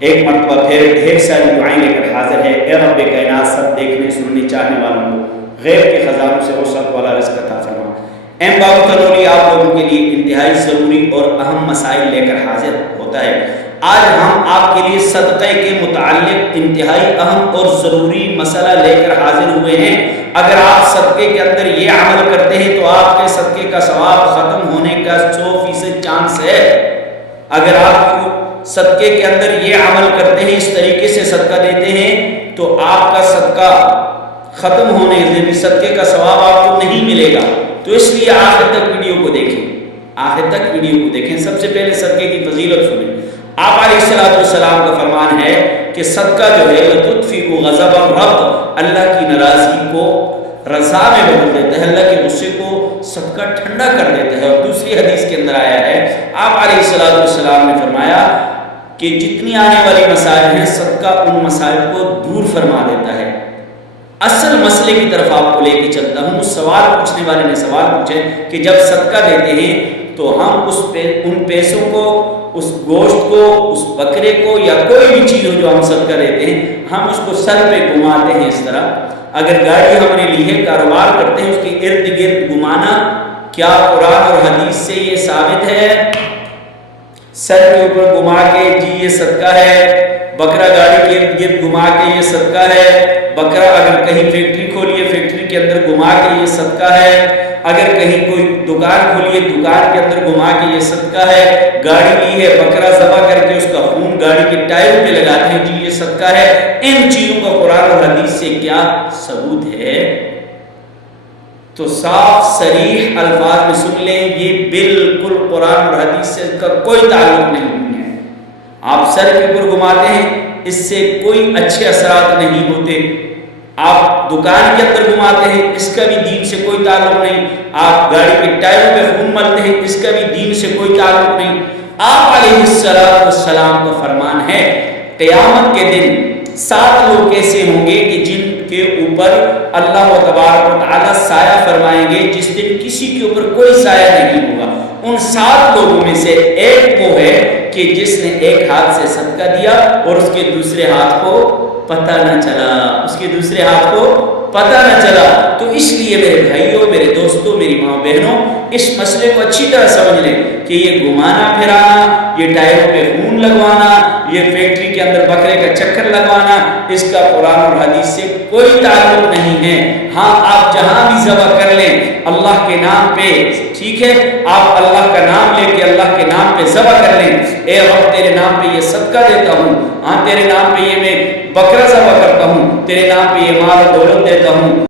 ایک مرتبہ پھر ڈھیر ساری دعائیں لے کر حاضر ہے، اے رب کائنات، سب دیکھنے سننے چاہنے والوں کو غیب کے خزانوں سے وسعت والا رزق عطا فرما۔ ایم بابو تنوری آپ لوگوں کے لیے انتہائی ضروری اور اہم مسائل لے کر حاضر ہوتا ہے۔ آج ہم آپ کے لیے صدقے کے متعلق انتہائی اہم اور ضروری مسئلہ لے کر حاضر ہوئے ہیں۔ اگر آپ صدقے کے اندر یہ عمل کرتے ہیں تو آپ کے صدقے کا ثواب ختم ہونے کا 100% چانس ہے۔ اگر آپ صدقے کے اندر یہ عمل کرتے ہیں، اس طریقے سے صدقہ دیتے ہیں، تو آپ کا صدقہ ختم ہونے یعنی صدقے کا ثواب آپ کو نہیں ملے گا۔ تو اس لیے آخر تک ویڈیو کو دیکھیں، آخر تک ویڈیو کو دیکھیں۔ سب سے پہلے صدقے کی فضیلت سنیں۔ آپ علیہ السلام کا فرمان ہے کہ صدقہ جو ہے لطفئ غضب الرب، اللہ کی ناراضگی کو رضا میں بدل دیتا ہے، اللہ کے غصے کو صدقہ ٹھنڈا کر دیتا ہے۔ اور دوسری حدیث کے اندر آیا ہے، آپ علیہ السلام نے فرمایا کہ جتنی آنے والی مسائل ہیں صدقہ ان مسائل کو دور فرما دیتا ہے۔ اصل مسئلے کی طرف آپ کو لے کے چلتا ہوں۔ سوال پوچھنے والے نے سوال پوچھے کہ جب صدقہ دیتے ہیں تو ہم ان پیسوں کو، اس گوشت کو، اس بکرے کو یا کوئی بھی چیز ہو جو ہم صدقہ دیتے ہیں، ہم اس کو سر پہ گھماتے ہیں اس طرح۔ اگر گاڑی ہم نے لی ہے، کاروبار کرتے ہیں، اس کے ارد گرد گھمانا کیا قرآن اور حدیث سے یہ ثابت ہے؟ سر کے اوپر گھما کے جی یہ صدقہ ہے، بکرا گاڑی کے ارد گرد گھما کے یہ صدقہ ہے، بکرا اگر کہیں فیکٹری کھولی ہے فیکٹری کے اندر گھما کے یہ صدقہ ہے، اگر کہیں کوئی دکان کھولی ہے دکان کے اندر گھما کے یہ صدقہ ہے، گاڑی لی ہے بکرا ذبح کر کے اس کا خون گاڑی کے ٹائر پہ لگاتے ہیں، جی یہ صدقہ ہے۔ ان چیزوں کا قرآن اور حدیث سے کیا ثبوت ہے؟ تو صاف صریح الفاظ میں سن لیں، یہ بالکل قرآن اور حدیث سے اس کا کوئی تعلق نہیں ہے۔ آپ سر کے اوپر گھماتے ہیں، اس سے کوئی اچھے اثرات نہیں ہوتے۔ آپ دکان کے اندر گھماتے ہیں، اس کا بھی دین سے کوئی تعلق نہیں۔ آپ گاڑی کے ٹائروں پہ خون ملتے ہیں، اس کا بھی دین سے کوئی تعلق نہیں۔ آپ علیہ السلام کا فرمان ہے، قیامت کے دن 7 لوگ ایسے ہوں گے کہ جن کے اوپر اللہ تبارک و تعالیٰ سایہ فرمائیں گے، جس دن کسی کے اوپر کوئی سایہ نہیں ہوگا۔ ان 7 لوگوں میں سے ایک وہ ہے کہ جس نے ایک ہاتھ سے صدقہ دیا اور اس کے دوسرے ہاتھ کو پتہ نہ چلا، اس کے دوسرے ہاتھ کو پتہ نہ چلا۔ تو اس لیے میرے بھائیوں، میرے دوستوں، میری ماں بہنوں، اس مسئلے کو اچھی طرح سمجھ لیں کہ یہ گھمانا پھرانا، یہ ٹائروں پہ خون لگوانا، یہ فیکٹری کے اندر بکرے کا چکر لگوانا، اس کا قرآن اور حدیث سے کوئی تعلق نہیں ہے۔ ہاں آپ جہاں بھی ذبح کر لیں اللہ کے نام پہ، ٹھیک ہے، آپ اللہ کا نام لے کے اللہ کے نام پہ ذبح کر لیں، اے رب تیرے نام پہ یہ صدقہ دیتا ہوں، ہاں تیرے نام پہ یہ میں بکرا ذبح کرتا ہوں، تیرے نام پہ یہ مال و دولت دیتا ہوں۔